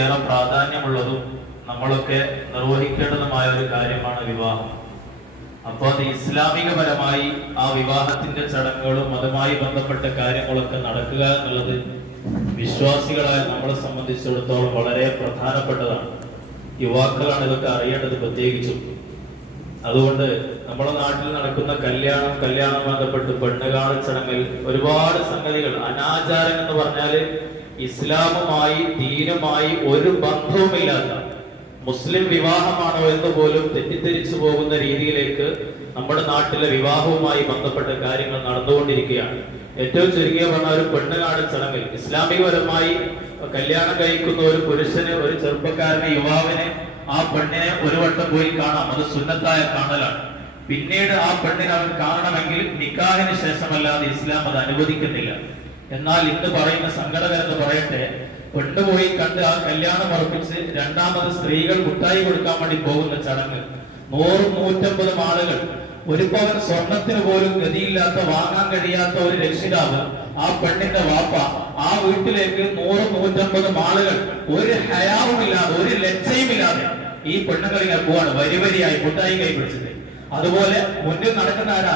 ഏറെ പ്രാധാന്യമുള്ളതും നമ്മളൊക്കെ നിർവഹിക്കേണ്ടതുമായ ഒരു കാര്യമാണ് വിവാഹം. അപ്പോൾ അത് ഇസ്ലാമികപരമായി ആ വിവാഹത്തിന്റെ ചടങ്ങുകളും അതുമായി ബന്ധപ്പെട്ട കാര്യങ്ങളൊക്കെ നടക്കുക എന്നുള്ളത് വിശ്വാസികളായ നമ്മളെ സംബന്ധിച്ചിടത്തോളം വളരെ പ്രധാനപ്പെട്ടതാണ്. യുവാക്കളാണ് ഇതൊക്കെ അറിയേണ്ടത് പ്രത്യേകിച്ചും. അതുകൊണ്ട് നമ്മുടെ നാട്ടിൽ നടക്കുന്ന കല്യാണം ബന്ധപ്പെട്ട് പെണ്ണുകാണൽ ചടങ്ങിൽ ഒരുപാട് സംഗതികൾ, അനാചാരം എന്ന് പറഞ്ഞാല് ഇസ്ലാമുമായി ദീനുമായി ഒരു ബന്ധവുമില്ലാത്ത മുസ്ലിം വിവാഹമാണോ എന്ന് പോലും തെറ്റിദ്ധരിച്ചു പോകുന്ന രീതിയിലേക്ക് നമ്മുടെ നാട്ടിലെ വിവാഹവുമായി ബന്ധപ്പെട്ട കാര്യങ്ങൾ നടന്നുകൊണ്ടിരിക്കുകയാണ്. ഏറ്റവും ചുരുങ്ങിയ പറഞ്ഞ ഒരു പെണ്ണുകാണൽ ചടങ്ങിൽ ഇസ്ലാമികപരമായി കല്യാണം കഴിക്കുന്ന ഒരു പുരുഷന്, ഒരു ചെറുപ്പക്കാരന്, യുവാവിന് ആ പെണ്ണിനെ ഒരു വട്ടം പോയി കാണാം. അത് സുന്നത്തായ കാണലാണ്. പിന്നീട് ആ പെണ്ണിനെ അവൻ കാണണമെങ്കിൽ നിക്കാഹിന് ശേഷമല്ലാതെ ഇസ്ലാം അത് അനുവദിക്കുന്നില്ല. എന്നാൽ ഇന്ന് പറയുന്ന സങ്കടകരെന്ന് പറയട്ടെ, പെണ്ണുപോയി കണ്ട് ആ കല്യാണം ഉറപ്പിച്ച് രണ്ടാമത് സ്ത്രീകൾ മുട്ടായി കൊടുക്കാൻ വേണ്ടി പോകുന്ന ചടങ്ങ് 100-150 ആളുകൾ, ഒരു പവൻ സ്വർണത്തിന് പോലും ഗതിയില്ലാത്ത, വാങ്ങാൻ കഴിയാത്ത ഒരു രക്ഷിതാവ്, ആ പെണ്ണിന്റെ വാപ്പ ആ വീട്ടിലേക്ക് 100-150 ആളുകൾ ഒരു ഹയാവുമില്ലാതെ, ഒരു ലജ്ജയുമില്ലാതെ ഈ പെണ്ണുകളിങ്ങനെ പോവാണ് വരിവരിയായി മുട്ടായി കൈ പിടിച്ചിട്ട്. അതുപോലെ മുന്നിൽ നടക്കുന്ന ആരാ?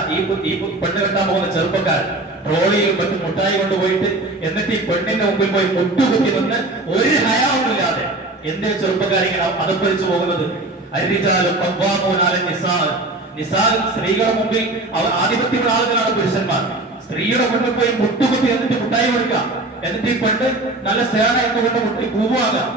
ഈ പെണ്ണ് കെട്ടാൻ പോകുന്ന ചെറുപ്പക്കാരൻ ട്രോളിയിൽ മറ്റും മുട്ടായി കൊണ്ടുപോയിട്ട് എന്നിട്ട് ഈ പെണ്ണിന്റെ മുമ്പിൽ പോയി മുട്ടുകുത്തി നിന്ന് ഒരു ഹയാവുമില്ലാതെ എന്റെ ചെറുപ്പക്കാരിങ്ങനെ അതപ്പതിച്ചു പോകുന്നത്. നിസാലും സ്ത്രീകളുടെ മുമ്പിൽ അവർ ആധിപത്യമുള്ള ആളുകളാണ് പുരുഷന്മാർ. സ്ത്രീയുടെ മുന്നിൽ പോയി മുട്ടുകുത്തി എന്നിട്ട് മുട്ടായി കൊടുക്കുക, എന്നിട്ട് ഈ പെണ്ണ് നല്ല സേന എന്നുകൊണ്ട് മുട്ടി പൂവാകാം.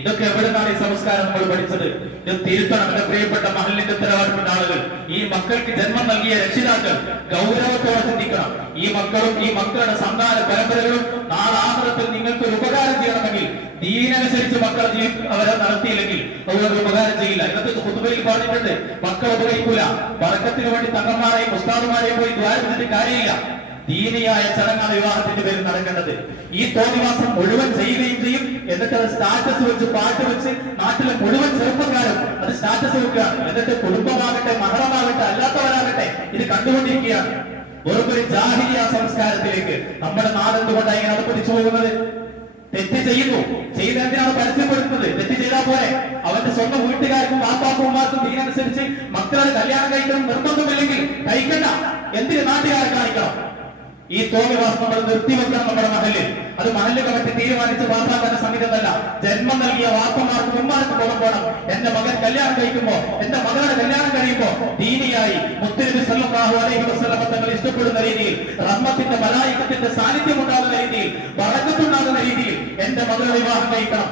ഇതൊക്കെ എവിടെ നിന്നാണ് ഈ സംസ്കാരം നമ്മൾ പഠിച്ചത്? ഇത് തിരുത്തണം. എന്റെ പ്രിയപ്പെട്ട മഹലിന്റെ ഉത്തരവാദിത്തപ്പെട്ട ആളുകൾ, ഈ മക്കൾക്ക് ജന്മം നൽകിയ രക്ഷിതാക്കൾ ഗൗരവത്തോടെ ചിന്തിക്കണം. ഈ മക്കളും ഈ മക്കളുടെ സന്താന പരമ്പരകളും നാളാഹ്റത്തിൽ നിങ്ങൾക്ക് ഒരു ഉപകാരം ചെയ്യണമെങ്കിൽ, ദീനനുസരിച്ച് മക്കളെ അവരെ നടത്തിയില്ലെങ്കിൽ അവർക്ക് ഉപകാരം ചെയ്യില്ല. ഇന്നത്തെ ഖുതുബയിൽ പറഞ്ഞിട്ടുണ്ട്, മക്കൾ ഉപകരിക്കൂല. ബറക്കത്തിന് വേണ്ടി തങ്ങന്മാരെയും ഉസ്താദുമാരെയും പോയി ദ്വാരത്തിട്ട് കാര്യമില്ല. ദീനിയായ ചടങ്ങാണ് വിവാഹത്തിന്റെ പേരിൽ നടക്കേണ്ടത്. ഈ തോന്നിവാസം മുഴുവൻ ചെയ്യുകയും ചെയ്യും. എന്നിട്ട് അത് സ്റ്റാറ്റസ് വെച്ച്, പാട്ട് വെച്ച് നാട്ടിലെ മുഴുവൻ ചെറുപ്പക്കാരും അത് സ്റ്റാറ്റസ് വെക്കുകയാണ്. എന്നിട്ട് കുടുംബമാകട്ടെ, മഹറമാകട്ടെ, അല്ലാത്തവരാകട്ടെ ഇത് കണ്ടുകൊണ്ടിരിക്കുകയാണ്. വെറുമൊരു ജാഹിലിയ സംസ്കാരത്തിലേക്ക് നമ്മുടെ നാടെന്തുകൊണ്ടാണ് ഇങ്ങനെ അതപ്പതിച്ചു പോകുന്നത്? തെറ്റ് ചെയ്യുന്നു, ചെയ്യുന്നതിനാണ് പരസ്യപ്പെടുത്തുന്നത്. തെറ്റ് ചെയ്താൽ പോലെ അവന്റെ സ്വന്തം വീട്ടുകാർക്കും വാപ്പാക്കുമാർക്കും ദീനനുസരിച്ച് മക്കളുടെ കല്യാണം കഴിക്കണം നിർബന്ധമില്ലെങ്കിൽ കഴിക്കണ്ട. എന്തിന് നാട്ടുകാരെ കാണിക്കണം? ഈ തോന്നിവാസം നമ്മൾ നിർത്തിവെക്കണം നമ്മുടെ മഹലിൽ. അത് മഹല്ല് കമ്മിറ്റി തീരുമാനിച്ച് പാസാക്കുന്ന സംഗീതമല്ല. ജന്മം നൽകിയ വാപ്പമാർക്കും ഉമ്മാർക്കും ബോധം വേണം. എന്റെ മകൻ കല്യാണം കഴിക്കുമ്പോ, എന്റെ മകളുടെ കല്യാണം കഴിയുമ്പോ ദീനിയായി മുത്തുനബി സല്ലല്ലാഹു അലൈഹി വസല്ലം തങ്ങൾ ഇഷ്ടപ്പെടുന്ന രീതിയിൽ, റഹ്മത്തിന്റെ മലായികത്തിന്റെ സാന്നിധ്യം ഉണ്ടാകുന്ന രീതിയിൽ, ബറക്കത്തുണ്ടാകുന്ന രീതിയിൽ എന്റെ മകളുടെ വിവാഹം കഴിക്കണം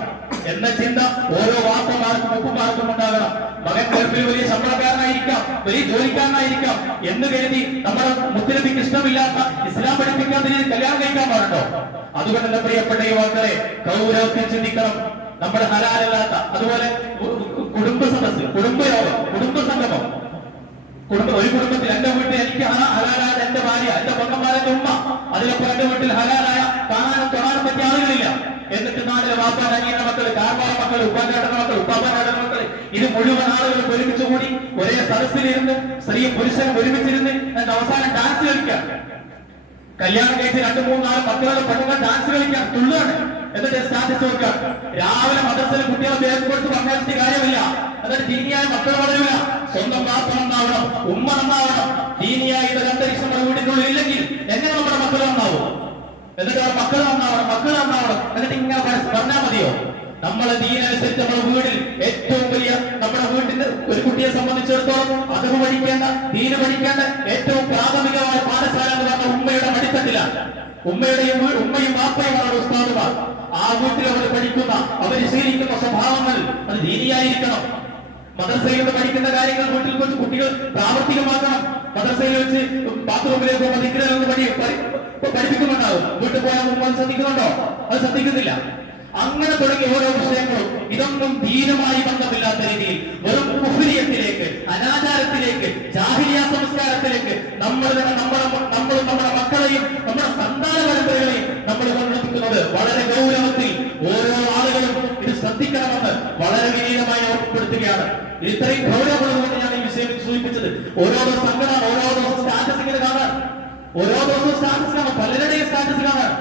എന്ന ചിന്ത ഓരോ വാപ്പമാർക്കും ഉപ്പമാർക്കും ഉണ്ടാകണം. മകൻ ഗൾഫിൽ വലിയ ശമ്പളക്കാരനായിരിക്കാം, വലിയ ജോലിക്കാരനായിരിക്കാം എന്ന് കരുതി നമ്മുടെ മുത്തുനബിക്ക് ഇഷ്ടമില്ലാത്ത, ഇസ്ലാം പഠിപ്പിക്കാത്ത രീതിയിൽ കല്യാണം കഴിക്കാൻ പാടുണ്ടോ? അതുകൊണ്ട് എന്റെ പ്രിയപ്പെട്ട യുവാക്കളെ ഗൗരവത്തിൽ ചിന്തിക്കണം. നമ്മുടെ ഹലാലല്ലാത്ത, അതുപോലെ കുടുംബ സദസ്സ്, കുടുംബയോഗം, കുടുംബ സംഗമം, ഒരു കുടുംബത്തിൽ എന്റെ വീട്ടിൽ എനിക്ക് ഹലാലായ എന്റെ ഭാര്യ, എന്റെ പൊക്കന്മാരെന്റെ ഉമ്മ, അതിലൊപ്പം എന്റെ വീട്ടിൽ ഹലാലായ കാണാനും തൊടാനും പറ്റിയ ആളുകളില്ല. എന്നിട്ട് നാട്ടിലെ വാപ്പാന്റെ അനിയന്റെ മക്കള്, കാർമാറ മക്കള്, ഉപ്പാന്റെ മക്കള്, ഉപ്പാപ്പാന്റെ മക്കള്, ഇത് മുഴുവൻ ആളുകൾ ഒരുമിച്ച് കൂടി ഒരേ സദസ്സിലിരുന്ന് സ്ത്രീയും പുരുഷനും ഒരുമിച്ചിരുന്ന് എന്നിട്ട് അവസാനം ഡാൻസ് കളിക്കാം. കല്യാണം കഴിച്ച് 2-3-4 മക്കളുടെ പെണ്ണുങ്ങൾ ഡാൻസ് കളിക്കാൻ തുള്ളുകയാണ്. എന്നിട്ട് സ്റ്റാറ്റസ് വെക്കാം. രാവിലെ മദ്രസയിൽ കുട്ടികളെ പേര് കൊടുത്ത് പറഞ്ഞിട്ട് കാര്യമില്ല. എന്നിട്ട് ദീനിയായ മക്കൾ വളരില്ല. സ്വന്തം വാപ്പ നന്നാവണം, ഉമ്മ നന്നാവണം. ദീനിയായ ഇതൊരു അന്തരീക്ഷം നമ്മുടെ വീട്ടിനുള്ളിൽ ഇല്ലെങ്കിൽ എങ്ങനെ നമ്മുടെ മക്കൾ നന്നാവും? എന്നിട്ട് അവർ മക്കൾ നന്നാവണം എന്നിട്ട് ഇങ്ങനെ പറഞ്ഞാൽ മതിയോ? നമ്മളെ ദീനനുസരിച്ച് നമ്മുടെ വീട്ടിൽ ഏറ്റവും വലിയ, നമ്മുടെ വീട്ടിന്റെ ഒരു കുട്ടിയെ സംബന്ധിച്ചിടത്തോളം അതവ് പഠിക്കേണ്ട, ദീന് പഠിക്കേണ്ട ഏറ്റവും പ്രാഥമികമായ പാഠശാല എന്ന് പറഞ്ഞ ഉമ്മയുടെ മടിത്തട്ടിലാണ്. ഉമ്മയും വാപ്പയുമാണ് ഉസ്താദുമാർ. ആ വീട്ടിൽ അവർ പഠിക്കുന്ന, അവർ ശീലിക്കുന്ന സ്വഭാവങ്ങൾ അത് ദീനിയായിരിക്കണം. മദ്രസയിൽ നിന്ന് പഠിക്കുന്ന കാര്യങ്ങൾ വീട്ടിൽ വെച്ച് കുട്ടികൾ പ്രാവർത്തികമാക്കണം. മദ്രസയിൽ വെച്ച് ബാത്റൂമിലേക്ക് പഠിപ്പിക്കുന്നുണ്ടാവും. വീട്ടിൽ പോയാൽ മുമ്പ് ശ്രദ്ധിക്കുന്നുണ്ടോ? അത് ശ്രദ്ധിക്കുന്നില്ല. അങ്ങനെ തുടങ്ങിയ ഓരോ വിഷയങ്ങളും ഇതൊന്നും ദീനുമായി ബന്ധമില്ലാത്ത രീതിയിൽ വെറും കുഫ്രിയത്തിലേക്ക്, അനാചാരത്തിലേക്ക്, ജാഹിലിയ സംസ്കാരത്തിലേക്ക് നമ്മുടെ മക്കളെയും നമ്മുടെ സന്താന പരമ്പരകളെയും നമ്മൾ കൊണ്ടെത്തിക്കുന്നത് വളരെ ഗൗരവത്തിൽ ഓരോ ആളുകളും ഇത് ശ്രദ്ധിക്കണമെന്ന് വളരെ വിനീതമായി ഓർമ്മപ്പെടുത്തുകയാണ്. ഇത്രയും ഗൗരവമുള്ളതുകൊണ്ട് ഞാൻ ഈ വിഷയം സൂചിപ്പിച്ചത്. ഓരോ ദിവസം സംഘടന, ഓരോ ദിവസം സ്റ്റാറ്റസ് ഇങ്ങനെ കാണാൻ, ഓരോ ദിവസവും സ്റ്റാറ്റസ് കാണാൻ, പലരുടെയും സ്റ്റാറ്റസ് കാണാൻ.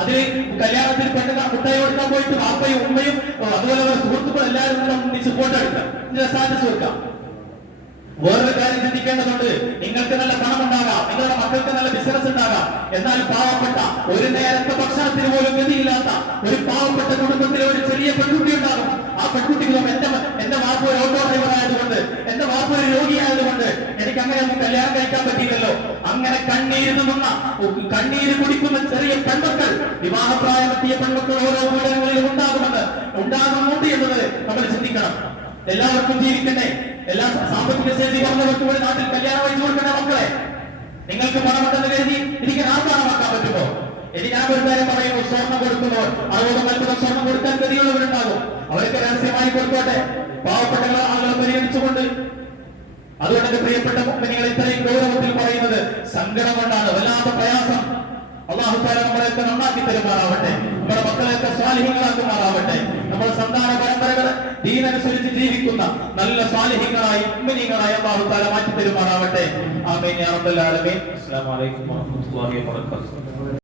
അതിന് കല്യാണത്തിൽ പെണ്ണ് മുട്ടായി കൊടുക്കാൻ പോയിട്ട് വാപ്പയും ഉമ്മയും അതുപോലെ സുഹൃത്തുക്കളും എല്ലാവരും കൂടെ ഒന്നിച്ച് ഫോട്ടോ എടുക്കാം, സ്റ്റാറ്റസ് വെക്കാം. വേറൊരു കാര്യം ചിന്തിക്കേണ്ടതുണ്ട്. നിങ്ങൾക്ക് നല്ല പണം ഉണ്ടാകാം, നിങ്ങളുടെ മക്കൾക്ക് നല്ല ബിസിനസ് ഉണ്ടാകാം, എന്നാൽ പാവപ്പെട്ട ഒരു നേരത്തെ ഭക്ഷണത്തിന് പോലും ഗതിയില്ലാത്ത ഒരു പാവപ്പെട്ട കുടുംബത്തിലെ ഒരു ചെറിയ പെൺകുട്ടി ഉണ്ടാകും. ആ പെൺകുട്ടിക്ക് എന്റെ വാപ്പ ഒരു ഓട്ടോ ഡ്രൈവർ ആയതുകൊണ്ട്, എന്റെ വാപ്പ ഒരു രോഗിയായതുകൊണ്ട് എനിക്ക് അങ്ങനെ ഒന്നും കല്യാണം കഴിക്കാൻ പറ്റിയില്ലല്ലോ. അങ്ങനെ കണ്ണീര് കുടിക്കുന്ന ചെറിയ പെൺമക്കൾ, വിവാഹപ്രായമെത്തിയ പെൺമക്കൾ ഓരോ വീടുകളിലും ഉണ്ടാകുന്നുണ്ട് എന്നത് നമ്മൾ ചിന്തിക്കണം. എല്ലാവർക്കും ജീവിക്കണ്ടേ? എല്ലാ സാമ്പത്തിക ശേഷി പറഞ്ഞവർക്ക് കൂടി നാട്ടിൽ കല്യാണം കഴിച്ചു കൊടുക്കേണ്ട മക്കളെ. നിങ്ങൾക്ക് പണമുണ്ടെന്ന് കരുതി എനിക്ക് ആർഭാടമാക്കാൻ പറ്റുമോ? എനിക്ക് ഞാൻ ഒരു കാര്യം പറയുന്നു, സ്വർണം കൊടുക്കുമ്പോൾ 60-40 സ്വർണം കൊടുക്കാൻ ഗതിയുള്ളവരുണ്ടാകും. അവർക്ക് രഹസ്യമായി കൊടുത്തോട്ടെ, പാവപ്പെട്ട ആളുകളെ പരിഗണിച്ചുകൊണ്ട്. അതുകൊണ്ട് പ്രിയപ്പെട്ട മുഖ്യങ്ങൾ ഇത്രയും ഗൗരവത്തിൽ പറയുന്നത് സങ്കടം കൊണ്ടാണ്, വല്ലാത്ത പ്രയാസം. അല്ലാഹു തആല നമ്മളെയൊക്കെ നന്നാക്കി തരുമാറാവട്ടെ, നമ്മുടെ മക്കളെയൊക്കെ സ്വാലിഹീങ്ങളാക്കുമാറാവട്ടെ, നമ്മുടെ സന്താന പരമ്പരകൾ ദീനനുസരിച്ച് ജീവിക്കുന്ന നല്ല സ്വാലിഹീങ്ങളായി മുഅ്മിനീങ്ങളായി അല്ലാഹു തആല മാറ്റി തരുമാറാവട്ടെ. ആമീൻ യാ റബ്ബൽ ആലമീൻ. അസ്സലാമു അലൈക്കും വറഹ്മത്തുള്ളാഹി വബറകാതുഹു.